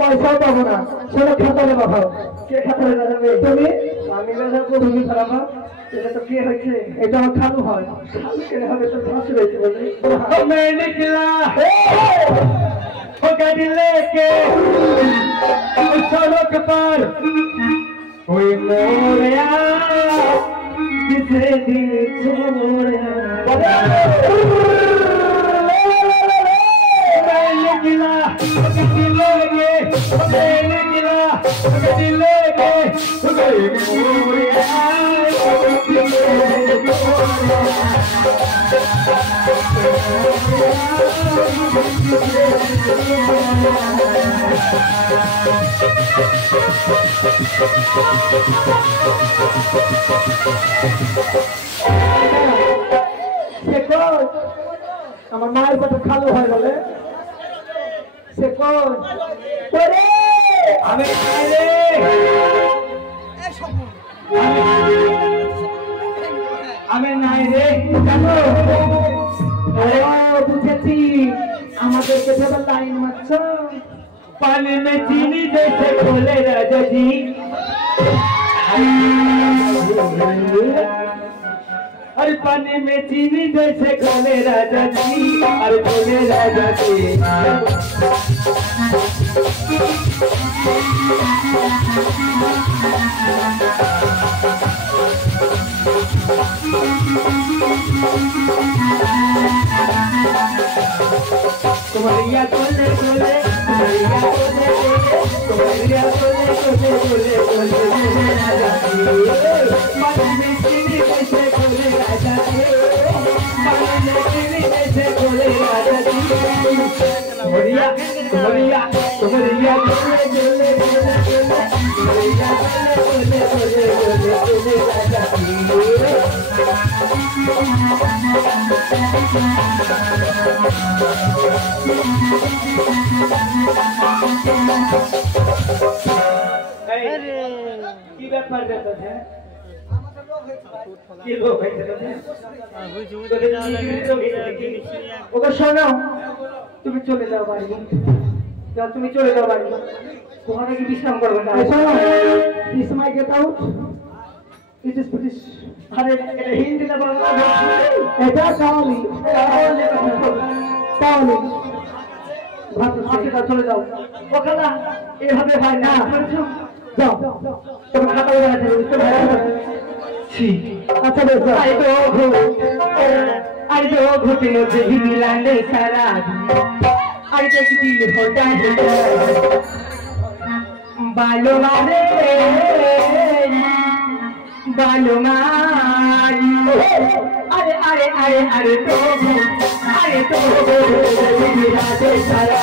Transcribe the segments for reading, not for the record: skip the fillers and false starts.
पैसा पाबो ना सेটা খাতায় লেখা কে খাতা যাবে তুমি আমি বাজাবো তুমি খারাপ এটা তো কে হয়েছে এটা আমার খালু হয় খালু কে হবে তো ফাঁসি হয়েছে বলে मैं निकला हो गाड़ी लेके सड़क पर कोई मोरिया जिसे दिल छोड़ा मैं निकला गाड़ी लेके मैं निकला गाड़ी लेके कोई मोरिया আমার মায়ের কথা খালু হয় বলে সে কোন আমি আমি নাই রে জানো বুঝেছি আমাদেরকে যেন লাইন মারছ पानी में चीनी जैसे खोले राजा जी अरे पानी में चीनी जैसे खोले राजा जी अरे खोले राजा जी तुम्हारिया कोले कोले तुम्हारिया कोले तुम्हारिया कोले कोले कोले कोले राजा पानी में चीनी जैसे खोले राजा पानी में चीनी जैसे खोले राजा तुम्हारिया तुम्हारिया तुम्हारिया कोले कोले कोले तुम्हारिया कोले कोले कोले कोले राजा কি ব্যাপার ব্যাপার হ্যাঁ কি লোক হয়েছে ওকে শোনো তুমি চলে যাও বাড়ি যাও তুমি চলে যাও বাড়ি ওখানে কি বিশ্রাম করবে না শোনো this my get out it is British আরে এটা হিন্দিতে বলো এটা কাওয়ালি কাওয়ালি ভাত চলে যাও ওখানে এভাবে হয় না যাও তুমি খাতা আচ্ছা বেশ আই তো ঘুটে যে হিলালে সারা আই তো কি দিল হোটা বালো মারে বালো মারি আরে আরে আরে আরে তো হিলালে সারা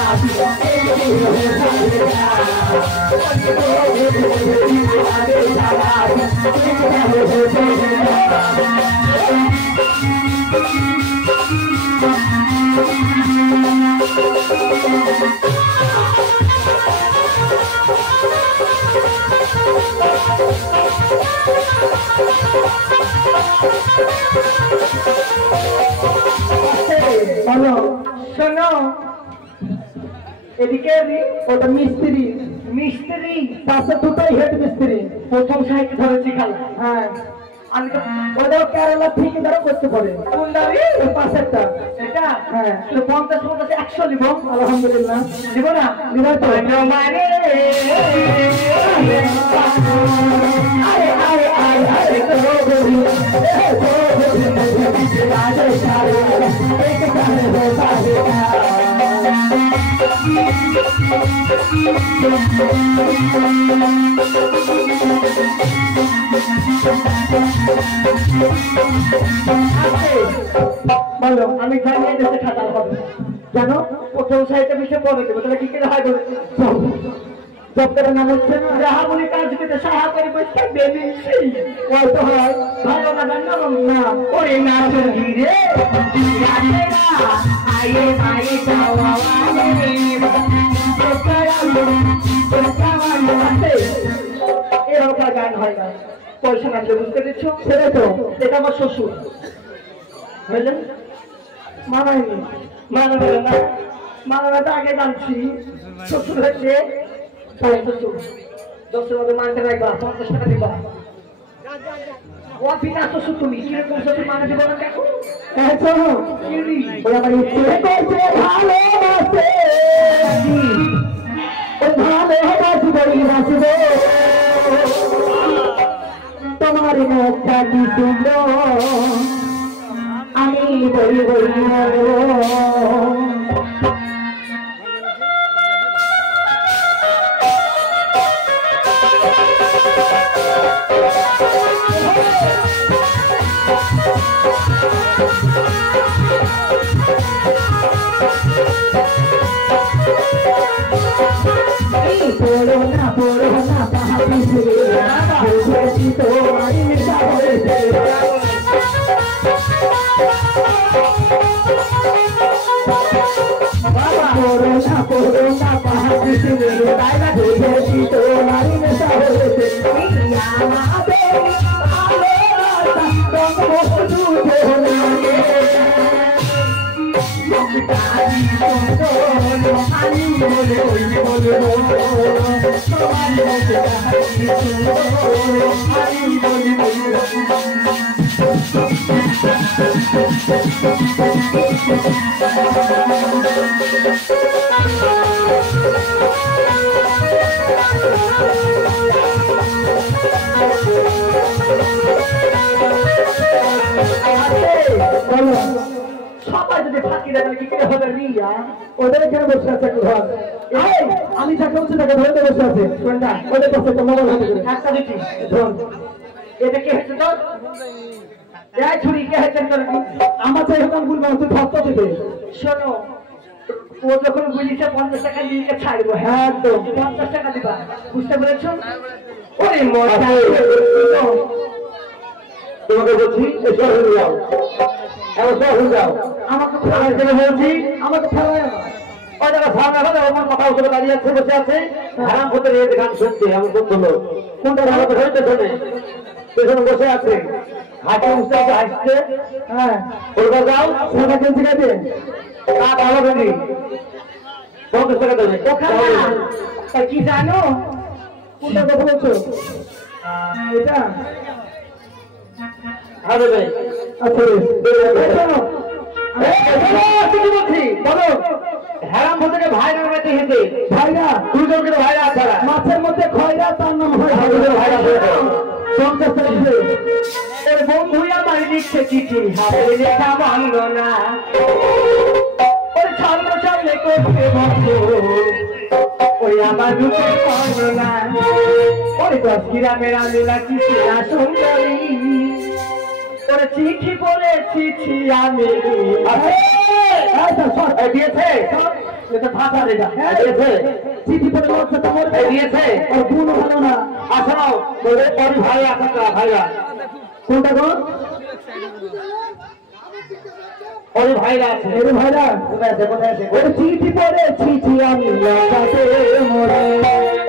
বলো শোনো এদিকে ওটা মিস্ত্রি মিস্ত্রি পাশে দুটাই হেড মিস্ত্রি প্রথম সাইড ধরেছি খাল হ্যাঁ আমি তো ওটাও কেরালা থেকে ধরে করতে পারে কোন দাবি ওই পাশেরটা এটা হ্যাঁ তো 50 100 নিব আলহামদুলিল্লাহ দিব না নিবার তো মানে আরে আরে আরে আরে তো বলি রাজে সারে এক কানে হোতা বলো আমি জানিয়ে দেশে খাতা হবে জানো প্রথম সাহিত্য বিষয় পড়ে দেবো তাহলে কি করে হয় বলে ডক্টরের নাম হচ্ছে যাহা বলি কাজ করতে সাহা করে বসে বেমিনছি ওই তো হয় ভালো না জানো না ওই না চলি রে আয়ে আয়ে যাওয়া এরকম গান হয় না পয়সা না বুঝতে দিচ্ছ সেটা তো এটা আমার শ্বশুর বুঝলেন মানায়নি মানাবে না তো আগে জানছি শ্বশুর হচ্ছে শ্বশুর 10-এর মধ্যে মানতে রাখবা, 50 টাকা দিবা। অবিনাশ তো তুমি কিরকম সত্যি মানে দেবো না দেখো। হ্যাঁ শোনো, ওরা আমার ইচ্ছে করছে ভালোবাসে, ওই ভালোবাসি বই বাসব, তোমার মুখটা কি সুন্দর আমি বই বই পড়ো না পাহাড়ি বুঝেছি তোমার নেশা হয়েছে, পড়ো না পাহাড়ি বুঝেছি তোমার নেশা হয়েছে, সবাই যদি ফাঁকি দেবে কি করে হবে রিয়া? ওদের এখানে বসে আছে ঘর, আমি যাকে বলছি তাকে ধরতে বসে আছে কোনটা ওদের কাছে একটা মোবাইল হাতে করে একটা দিচ্ছি ধর। এটা কে হচ্ছে তোর? এই ছুরি কে হচ্ছে তোর? আমার তো এখন বলবো তুই ধরতে দিবে। শোনো, ও যখন বুঝিছে 50 টাকা দিয়ে ছাড়বো, হ্যাঁ একদম 50 টাকা দিবা, বুঝতে পেরেছো? ওরে মজা তোমাকে বলছি এসব হয়ে যাও, এসব হয়ে যাও, আমাকে ফেলাই দেবে বলছি, আমাকে ফেলাই না। ওই জায়গা সামনে হবে আমার কথা উপরে দাঁড়িয়ে আছে, বসে আছে, হারাম হতে রেড গান শুনতে আমি বলতো কোনটা ভালো করে হইতে শোনে, পেছনে বসে আছে হাঁটে উঠতে হাসছে। হ্যাঁ ওটা যাও, সেটা কিনতে গেছে তা ভালো করি 50 টাকা দেবে। ওখানে কি জানো কোনটা কথা বলছো? এটা আরে ভাই আচ্ছা হেরাম থেকে ভাইরা মেতে হেঁটে ভাইরা দুজন করে ভাইরা ছাড়া মাছের মধ্যে খয়রা তার নাম হয় ভাইরা। 50 টাকা এর বন্ধু আমার লিখছে চিঠি হাতে লেখা ভাঙলো না, ওই ছাড়লো চাইলে করতে বন্ধু ওই আমার রূপে ভাঙলো না, ওই 10 গ্রামের আমিলা কিছু না সুন্দরী ওরে চিঠি পড়ে চিঠি আমি দিয়েছে ভাষা দিয়েছে চিঠি পড়ে দিয়েছে ওর গুণ ভালো না। আসো বলে ভাই আসা ভাইরা কোনটা গো? ওরে ভাইরা আছে, ওরে ভাইরা কোথায় আছে কোথায় আছে? ওরে চিঠি পড়ে চিঠি আমি লজ্জাতে মরে,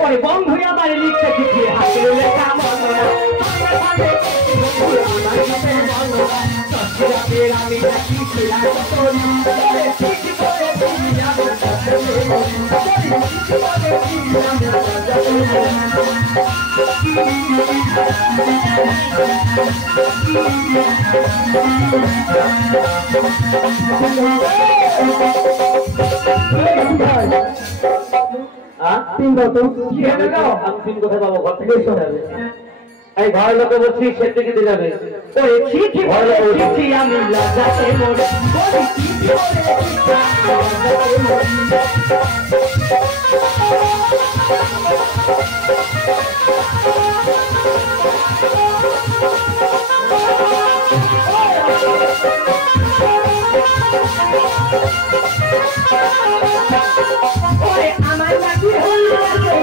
ওই বন্ধু আমার লিখছে চিঠি হাতে লেখা মনে না, আমি তিন কোথায় পাবো? ঘর থেকে এই ঘরের লোকে বলছি সে থেকে দিয়ে যাবে। ওই চিঠি চিঠি আমি লজ্জাতে মরে, আমার নাকি হলো আমার